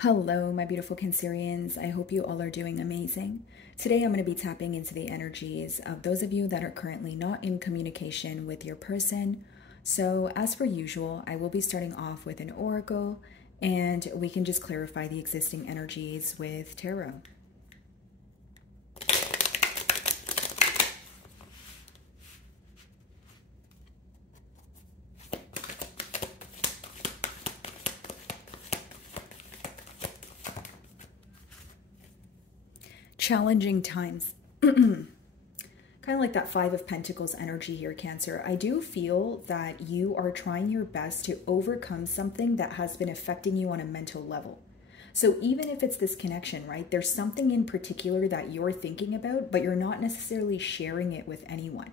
Hello, my beautiful Cancerians. I hope you all are doing amazing. Today, I'm going to be tapping into the energies of those of you that are currently not in communication with your person. So, as per usual, I will be starting off with an oracle, and we can just clarify the existing energies with tarot. Challenging times. Kind of like that Five of Pentacles energy here, Cancer. I do feel that you are trying your best to overcome something that has been affecting you on a mental level. So even if it's this connection, right, there's something in particular that you're thinking about, but you're not necessarily sharing it with anyone.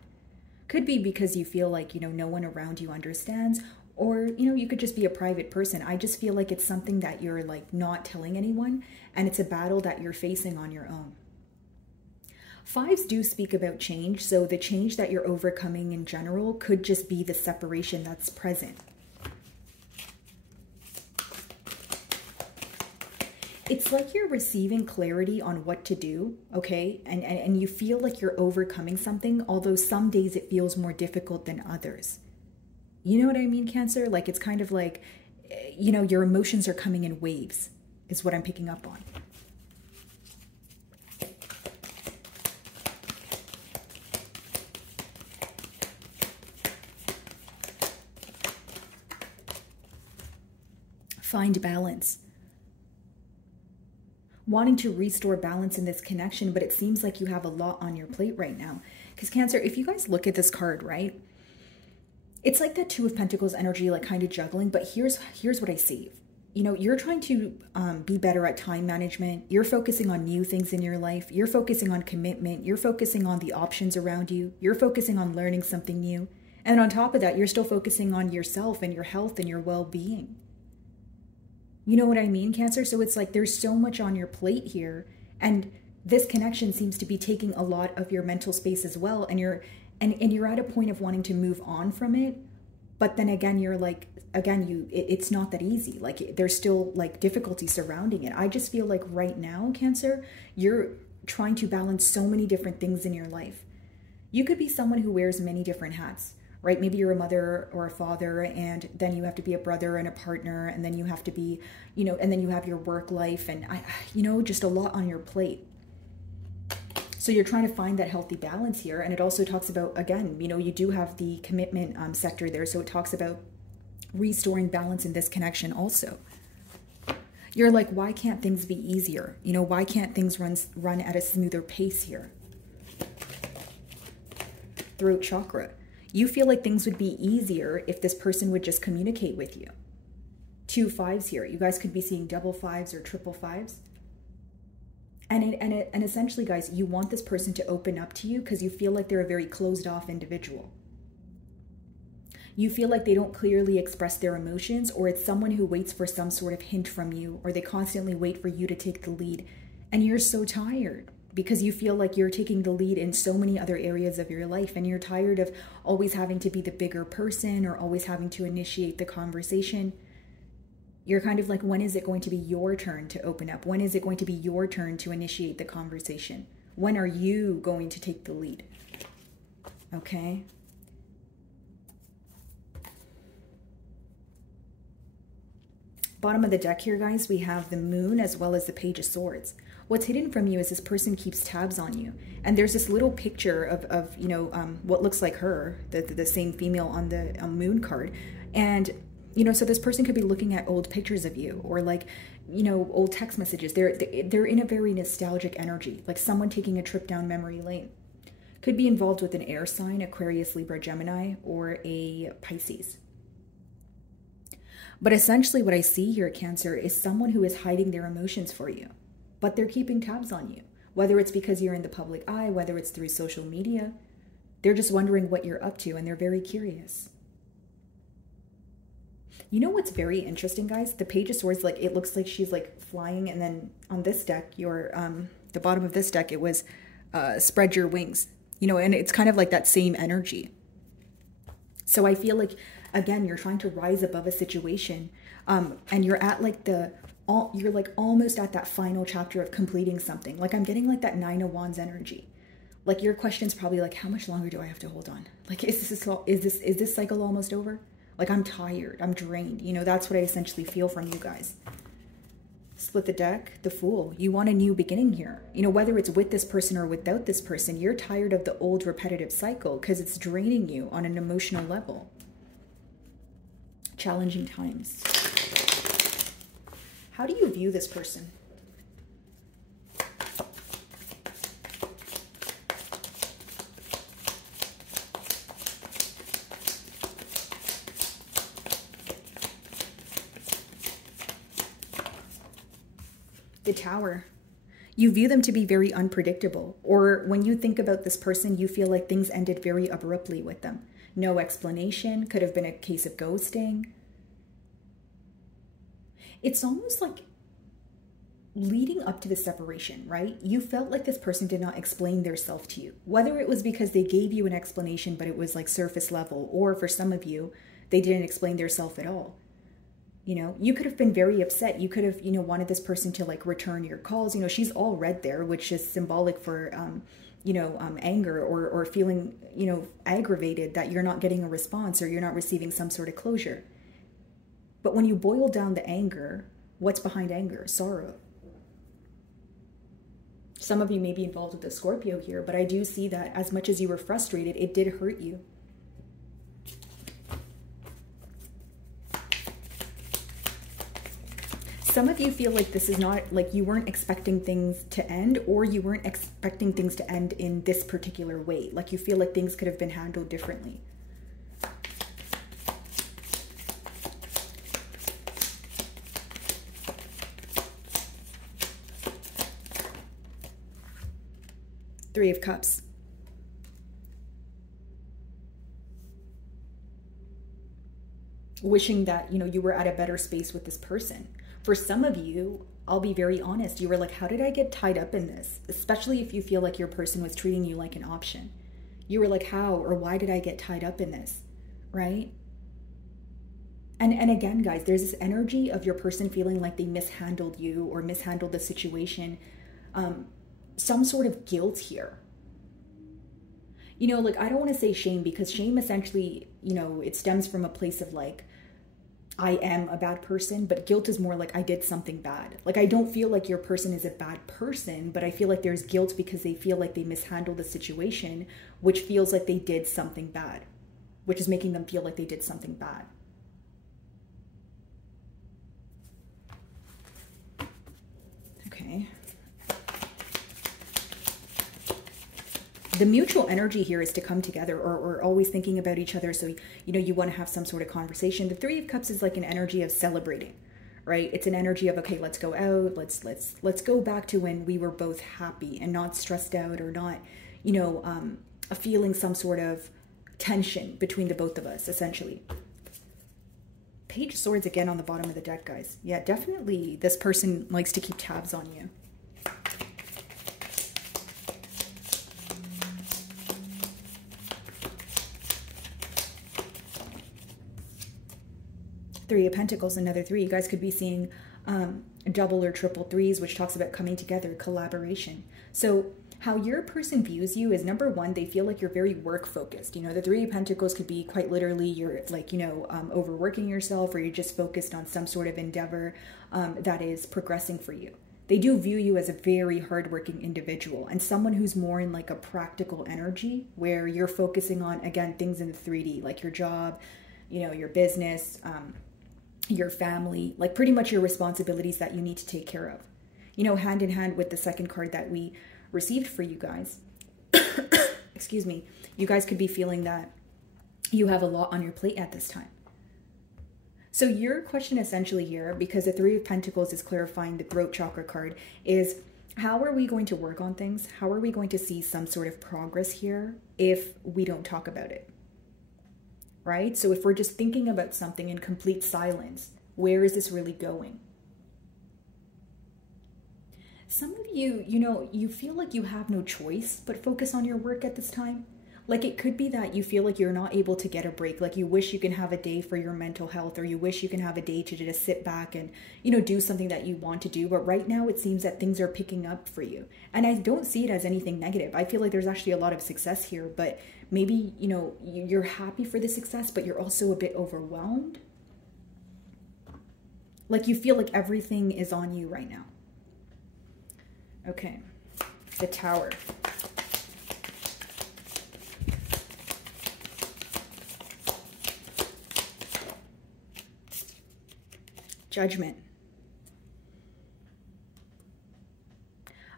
Could be because you feel like, no one around you understands, or, you could just be a private person. I just feel like it's something that you're like not telling anyone, and it's a battle that you're facing on your own. Fives do speak about change, so the change that you're overcoming in general could just be the separation that's present. It's like you're receiving clarity on what to do, okay? And you feel like you're overcoming something, although some days it feels more difficult than others. You know what I mean, Cancer? Like it's kind of like, your emotions are coming in waves, is what I'm picking up on. Find balance. Wanting to restore balance in this connection, but it seems like you have a lot on your plate right now. Because Cancer, if you guys look at this card, right? It's like that Two of Pentacles energy, like kind of juggling, but here's what I see. You're trying to be better at time management. You're focusing on new things in your life. You're focusing on commitment. You're focusing on the options around you. You're focusing on learning something new. And on top of that, you're still focusing on yourself and your health and your well-being. You know what I mean, Cancer? So it's like there's so much on your plate here, and this connection seems to be taking a lot of your mental space as well, and you're at a point of wanting to move on from it, but then again you're like, it's not that easy. Like there's still like difficulty surrounding it. I just feel like right now, Cancer, you're trying to balance so many different things in your life. You could be someone who wears many different hats, right? Maybe you're a mother or a father, and then you have to be a brother and a partner, and then you have to be, and then you have your work life, and just a lot on your plate. So you're trying to find that healthy balance here. And it also talks about, again, you do have the commitment sector there. So it talks about restoring balance in this connection also. You're like, why can't things be easier? Why can't things run at a smoother pace here? Throat chakra. You feel like things would be easier if this person would just communicate with you. 2 5s here. You guys could be seeing double 5s or triple 5s. And essentially, guys, you want this person to open up to you because you feel like they're a very closed off individual. You feel like they don't clearly express their emotions, or it's someone who waits for some sort of hint from you, or they constantly wait for you to take the lead. And you're so tired because you feel like you're taking the lead in so many other areas of your life, and you're tired of always having to be the bigger person or always having to initiate the conversation. You're kind of like, when is it going to be your turn to open up? When is it going to be your turn to initiate the conversation? When are you going to take the lead? Okay? Bottom of the deck here, guys, we have the Moon as well as the Page of Swords. What's hidden from you is this person keeps tabs on you. And there's this little picture of what looks like her, the same female on the Moon card. And so this person could be looking at old pictures of you, or like, old text messages. They're in a very nostalgic energy, like someone taking a trip down memory lane. Could be involved with an air sign, Aquarius, Libra, Gemini, or a Pisces. But essentially what I see here, Cancer, is someone who is hiding their emotions for you, but they're keeping tabs on you. Whether it's because you're in the public eye, whether it's through social media, they're just wondering what you're up to, and they're very curious. You know what's very interesting, guys? The Page of Swords, like, it looks like she's like flying, and then on this deck, the bottom of this deck, it was spread your wings, and it's kind of like that same energy. So I feel like, again, you're trying to rise above a situation, and you're at like the you're like almost at that final chapter of completing something. Like I'm getting like that Nine of Wands energy. Like your question's probably like, how much longer do I have to hold on? Like, is this cycle almost over? Like I'm tired, I'm drained. You know, that's what I essentially feel from you guys. Split the deck, the Fool. You want a new beginning here. You know, whether it's with this person or without this person, you're tired of the old repetitive cycle because it's draining you on an emotional level. Challenging times. How do you view this person? The Tower. You view them to be very unpredictable, or when you think about this person, you feel like things ended very abruptly with them. No explanation, could have been a case of ghosting. It's almost like leading up to the separation, right? You felt like this person did not explain their self to you. Whether it was because they gave you an explanation, but it was like surface level, or for some of you, they didn't explain their self at all. You know, you could have been very upset. You could have, you know, wanted this person to like return your calls. You know, she's all red there, which is symbolic for, anger or feeling, you know, aggravated that you're not getting a response or you're not receiving some sort of closure. But when you boil down the anger, what's behind anger? Sorrow. Some of you may be involved with the Scorpio here, but I do see that as much as you were frustrated, it did hurt you. Some of you feel like this is not, like you weren't expecting things to end, or you weren't expecting things to end in this particular way. Like you feel like things could have been handled differently. Three of Cups. Wishing that, you know, you were at a better space with this person. For some of you, I'll be very honest, you were like, how did I get tied up in this? Especially if you feel like your person was treating you like an option. You were like, how or why did I get tied up in this? Right? And again, guys, there's this energy of your person feeling like they mishandled you or mishandled the situation. Some sort of guilt here. You know, like, I don't want to say shame, because shame essentially, you know, it stems from a place of like, I am a bad person, but guilt is more like I did something bad. Like, I don't feel like your person is a bad person, but I feel like there's guilt because they feel like they mishandled the situation, which feels like they did something bad, which is making them feel like they did something bad. Okay. The mutual energy here is to come together, or always thinking about each other. So, you know, you want to have some sort of conversation. The Three of Cups is like an energy of celebrating, right? It's an energy of, okay, let's go out. Let's go back to when we were both happy and not stressed out, or not, you know, feeling some sort of tension between the both of us, essentially. Page of Swords again on the bottom of the deck, guys. Yeah, definitely this person likes to keep tabs on you. Three of Pentacles, another three. You guys could be seeing double or triple threes, which talks about coming together, collaboration. So how your person views you is, number one, they feel like you're very work focused. You know, the Three of Pentacles could be quite literally you're like, you know, overworking yourself, or you're just focused on some sort of endeavor that is progressing for you. They do view you as a very hardworking individual, and someone who's more in like a practical energy, where you're focusing on, again, things in the 3D, like your job, you know, your business, your family, like pretty much your responsibilities that you need to take care of. You know, hand in hand with the second card that we received for you guys. Excuse me. You guys could be feeling that you have a lot on your plate at this time. So your question essentially here, because the Three of Pentacles is clarifying the throat chakra card, is how are we going to work on things? How are we going to see some sort of progress here if we don't talk about it? Right? So if we're just thinking about something in complete silence, where is this really going? Some of you, you know, you feel like you have no choice but focus on your work at this time. Like it could be that you feel like you're not able to get a break. Like you wish you can have a day for your mental health, or you wish you can have a day to just sit back and, do something that you want to do. But right now it seems that things are picking up for you. And I don't see it as anything negative. I feel like there's actually a lot of success here, but maybe, you're happy for the success, but you're also a bit overwhelmed. Like you feel like everything is on you right now. Okay. The Tower. Judgment.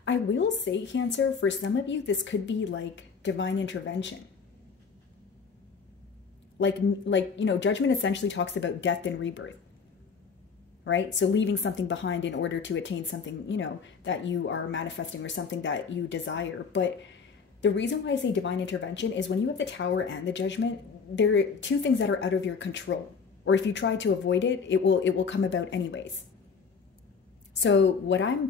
I will say, Cancer, for some of you, this could be like divine intervention. Like, judgment essentially talks about death and rebirth, right? So leaving something behind in order to attain something, that you are manifesting or something that you desire. But the reason why I say divine intervention is when you have the Tower and the Judgment, there are two things that are out of your control. Or if you try to avoid it, it will come about anyways. So what I'm,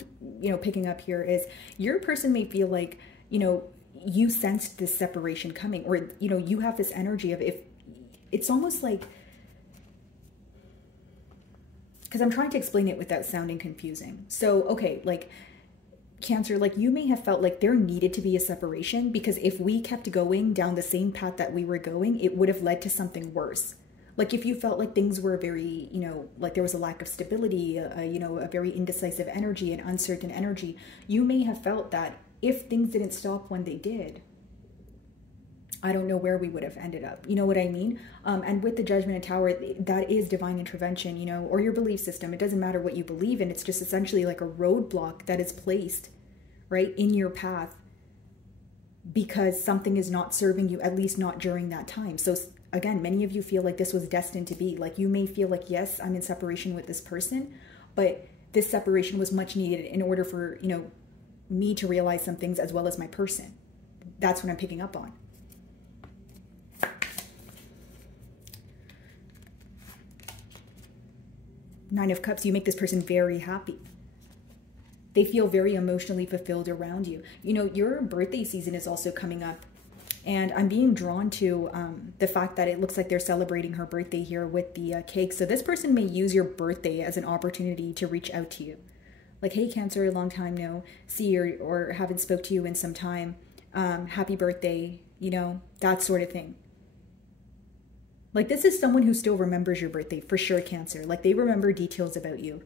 picking up here is your person may feel like, you sensed this separation coming, or, you have this energy of, if it's almost like, because I'm trying to explain it without sounding confusing. So, okay, like Cancer, like you may have felt like there needed to be a separation, because if we kept going down the same path that we were going, it would have led to something worse. Like if you felt like things were very, like there was a lack of stability, a very indecisive energy, an uncertain energy, you may have felt that if things didn't stop when they did, I don't know where we would have ended up. You know what I mean? And with the Judgment and Tower, that is divine intervention, or your belief system. It doesn't matter what you believe in. It's just essentially like a roadblock that is placed, right, in your path because something is not serving you, at least not during that time. So again, many of you feel like this was destined to be. Like you may feel like, yes, I'm in separation with this person, but this separation was much needed in order for, me to realize some things as well as my person. That's what I'm picking up on. Nine of Cups, you make this person very happy. They feel very emotionally fulfilled around you. Your birthday season is also coming up. And I'm being drawn to the fact that it looks like they're celebrating her birthday here with the cake. So this person may use your birthday as an opportunity to reach out to you. Like, hey, Cancer, long time no see or haven't spoke to you in some time. Happy birthday, that sort of thing. Like, this is someone who still remembers your birthday, for sure, Cancer. Like, they remember details about you.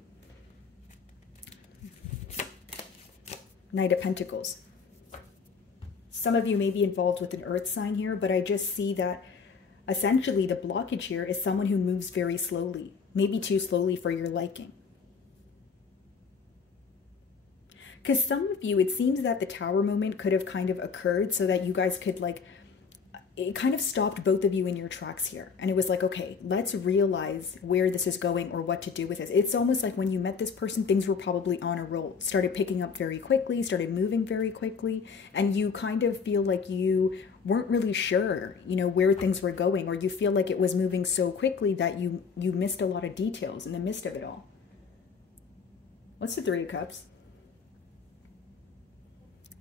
Knight of Pentacles. Some of you may be involved with an earth sign here, but I just see that essentially the blockage here is someone who moves very slowly, maybe too slowly for your liking. Because some of you, it seems that the Tower moment could have kind of occurred so that you guys could it kind of stopped both of you in your tracks here. And it was like, okay, let's realize where this is going or what to do with this. It's almost like when you met this person, things were probably on a roll, started picking up very quickly, started moving very quickly. And you kind of feel like you weren't really sure, where things were going, or you feel like it was moving so quickly that you missed a lot of details in the midst of it all. What's the Three of Cups?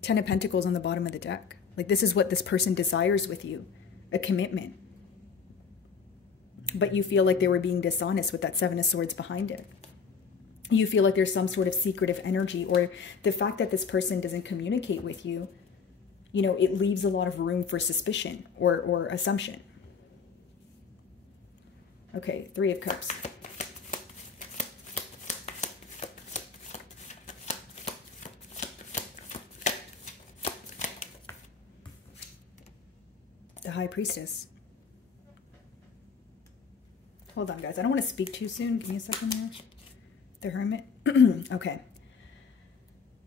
10 of Pentacles on the bottom of the deck. Like, this is what this person desires with you, a commitment. But you feel like they were being dishonest with that Seven of Swords behind it. You feel like there's some sort of secretive energy, or the fact that this person doesn't communicate with you, it leaves a lot of room for suspicion or assumption. Okay, Three of Cups. The High Priestess. Hold on, guys. I don't want to speak too soon. Give me a second there. The Hermit. Okay.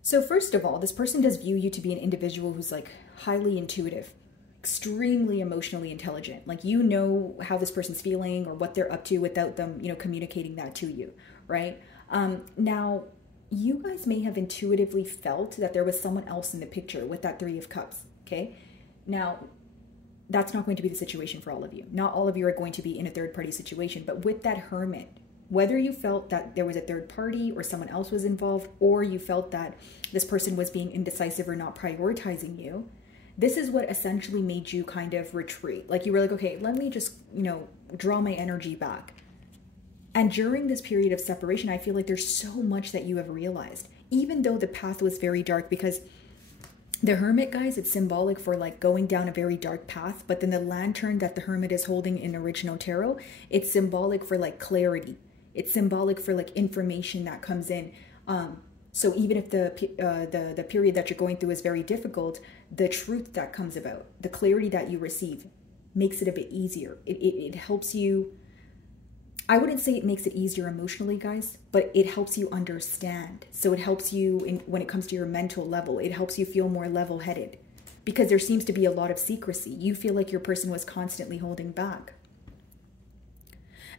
So first of all, this person does view you to be an individual who's like highly intuitive, extremely emotionally intelligent. Like, you know how this person's feeling or what they're up to without them, communicating that to you, right? Now, you guys may have intuitively felt that there was someone else in the picture with that Three of Cups, okay? Now, that's not going to be the situation for all of you. Not all of you are going to be in a third-party situation, but with that Hermit, whether you felt that there was a third party or someone else was involved, or you felt that this person was being indecisive or not prioritizing you, This is what essentially made you kind of retreat. Like you were like, okay, let me just, you know, draw my energy back. And during this period of separation, I feel like there's so much that you have realized, even though the path was very dark, because the Hermit, guys, it's symbolic for like going down a very dark path. But then the lantern that the Hermit is holding in original tarot, it's symbolic for like clarity. It's symbolic for like information that comes in. So even if the period that you're going through is very difficult, the truth that comes about, the clarity that you receive, makes it a bit easier. It helps you. I wouldn't say it makes it easier emotionally, guys, but it helps you understand. So it helps you when it comes to your mental level. It helps you feel more level-headed, because there seems to be a lot of secrecy. You feel like your person was constantly holding back.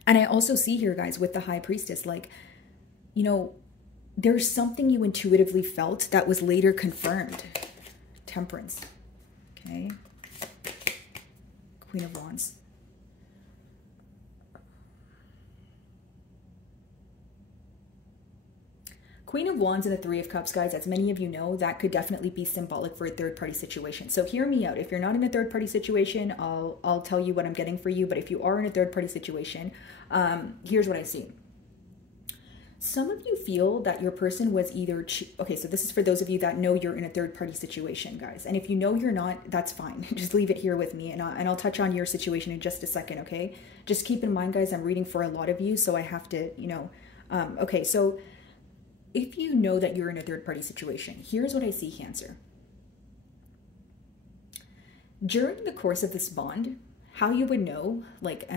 And I also see here, guys, with the High Priestess, like, you know, there's something you intuitively felt that was later confirmed. Temperance. Okay. Queen of Wands. Queen of Wands and the Three of Cups, guys, as many of you know, that could definitely be symbolic for a third-party situation. So hear me out. If you're not in a third-party situation, I'll tell you what I'm getting for you. But if you are in a third-party situation, here's what I see. Some of you feel that your person was either... Okay, so this is for those of you that know you're in a third-party situation, guys. And if you know you're not, that's fine. Just leave it here with me, and I'll touch on your situation in just a second, okay? Just keep in mind, guys, I'm reading for a lot of you, so I have to, you know... okay, so... if you know that you're in a third-party situation, here's what I see, Cancer. During the course of this bond, how you would know, like,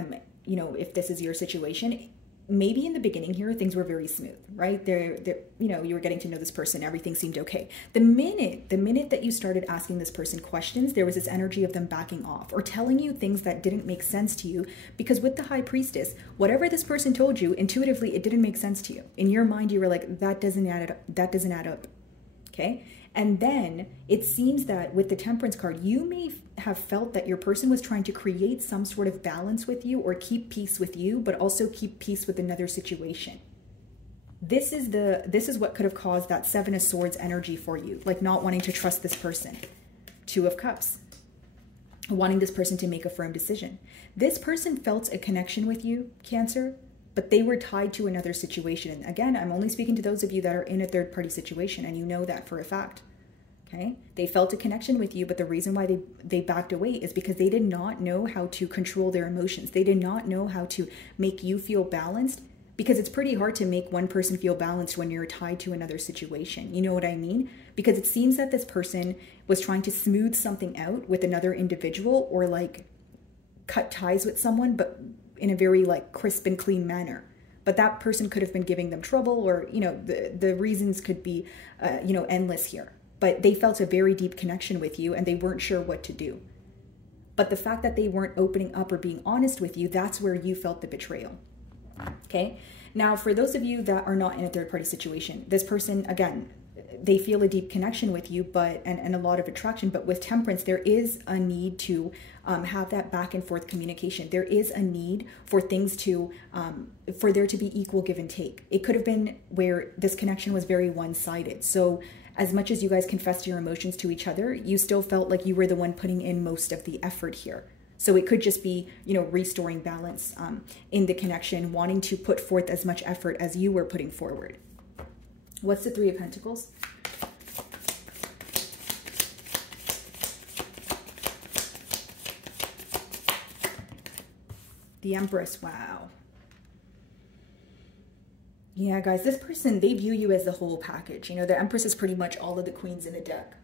you know, if this is your situation, maybe in the beginning here, things were very smooth, right? You know, you were getting to know this person, everything seemed okay. The minute that you started asking this person questions, there was this energy of them backing off or telling you things that didn't make sense to you, because with the High Priestess, whatever this person told you, intuitively, it didn't make sense to you. In your mind, you were like, that doesn't add up, okay? And then it seems that with the Temperance card, you may have felt that your person was trying to create some sort of balance with you or keep peace with you, but also keep peace with another situation. This is what could have caused that Seven of Swords energy for you, like not wanting to trust this person. Two of Cups, wanting this person to make a firm decision. This person felt a connection with you, Cancer, but they were tied to another situation. And again, I'm only speaking to those of you that are in a third-party situation, and you know that for a fact. Okay? They felt a connection with you, but the reason why they backed away is because they did not know how to control their emotions. They did not know how to make you feel balanced, because it's pretty hard to make one person feel balanced when you're tied to another situation. You know what I mean? Because it seems that this person was trying to smooth something out with another individual, or like cut ties with someone, but in a very like crisp and clean manner. But that person could have been giving them trouble, or, you know, the reasons could be, you know, endless here. But they felt a very deep connection with you, and they weren't sure what to do. But the fact that they weren't opening up or being honest with you, that's where you felt the betrayal. Okay? Now, for those of you that are not in a third-party situation, this person, again, they feel a deep connection with you, but and a lot of attraction. But with Temperance, there is a need to have that back and forth communication. There is a need for things to, for there to be equal give and take. It could have been where this connection was very one-sided. So as much as you guys confessed your emotions to each other, you still felt like you were the one putting in most of the effort here. So it could just be, you know, restoring balance in the connection, wanting to put forth as much effort as you were putting forward. What's the Three of Pentacles? The Empress, wow. Yeah, guys, this person, they view you as the whole package. You know, the Empress is pretty much all of the queens in the deck.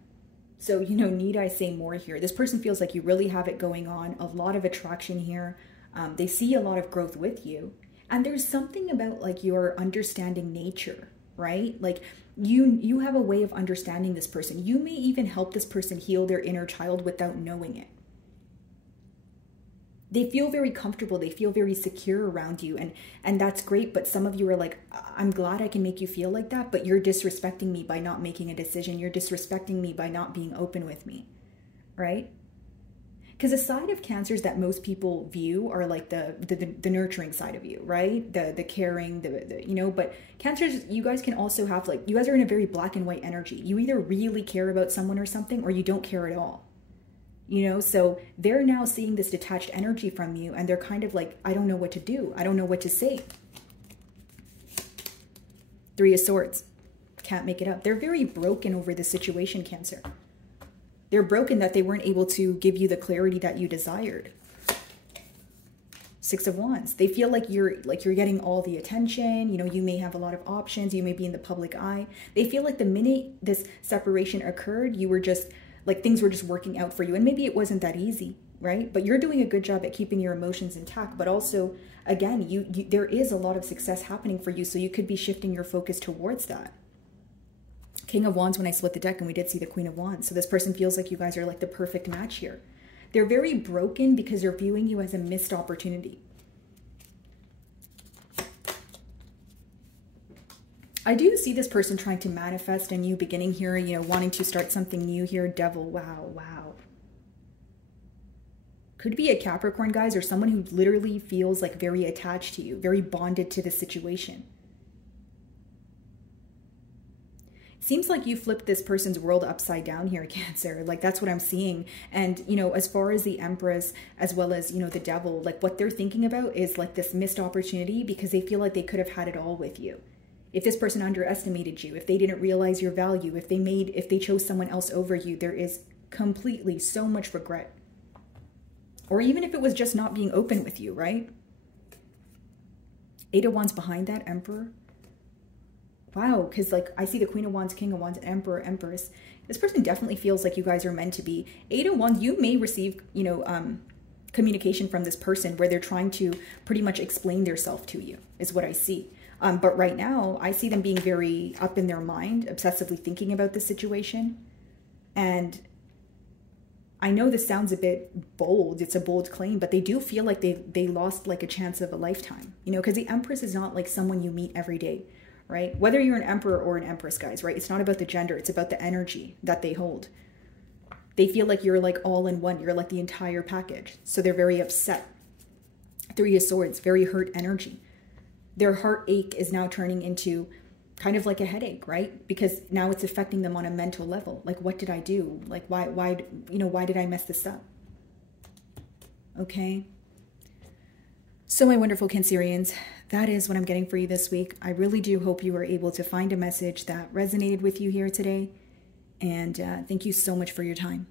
So, you know, need I say more here? This person feels like you really have it going on, a lot of attraction here. They see a lot of growth with you. And there's something about like your understanding nature, right? Like you have a way of understanding this person. You may even help this person heal their inner child without knowing it. They feel very comfortable. They feel very secure around you. And that's great. But some of you are like, I'm glad I can make you feel like that, but you're disrespecting me by not making a decision. You're disrespecting me by not being open with me, right? Because the side of Cancers that most people view are like the nurturing side of you, right? The caring, the you know, but Cancers, you guys can also have like, you guys are in a very black and white energy. You either really care about someone or something, or you don't care at all. you know? So they're now seeing this detached energy from you, and they're kind of like, I don't know what to do. I don't know what to say. Three of Swords. Can't make it up. They're very broken over the situation, Cancer. They're broken that they weren't able to give you the clarity that you desired. Six of Wands. They feel like you're getting all the attention. You know, you may have a lot of options. You may be in the public eye. They feel like the minute this separation occurred, you were just like, things were just working out for you. And maybe it wasn't that easy, right? But you're doing a good job at keeping your emotions intact. But also, again, there is a lot of success happening for you. So you could be shifting your focus towards that. King of Wands, when I split the deck, and we did see the Queen of Wands. So this person feels like you guys are like the perfect match here. They're very broken because they're viewing you as a missed opportunity. I do see this person trying to manifest a new beginning here, you know, wanting to start something new here. Devil, wow, wow. Could be a Capricorn, guys, or someone who literally feels like very attached to you, very bonded to the situation. Seems like you flipped this person's world upside down here, Cancer. Like, that's what I'm seeing. And, you know, as far as the Empress, as well as, you know, the Devil, like what they're thinking about is like this missed opportunity because they feel like they could have had it all with you. If this person underestimated you, if they didn't realize your value, if they chose someone else over you, there is completely so much regret. Or even if it was just not being open with you, right? Eight of Wands behind that, Emperor. Wow, because like I see the Queen of Wands, King of Wands, Emperor, Empress. This person definitely feels like you guys are meant to be. Eight of Wands, you may receive, you know, communication from this person where they're trying to pretty much explain themselves to you, is what I see. But right now, I see them being very up in their mind, obsessively thinking about the situation. And I know this sounds a bit bold. It's a bold claim, but they do feel like they lost like a chance of a lifetime, you know, because the Empress is not like someone you meet every day. Right? Whether you're an emperor or an empress, guys, right? It's not about the gender. It's about the energy that they hold. They feel like you're like all in one. You're like the entire package. So they're very upset. Three of Swords, very hurt energy. Their heartache is now turning into kind of like a headache, right? Because now it's affecting them on a mental level. Like, what did I do? Like, why, you know, why did I mess this up? Okay. So my wonderful Cancerians, that is what I'm getting for you this week. I really do hope you were able to find a message that resonated with you here today. And thank you so much for your time.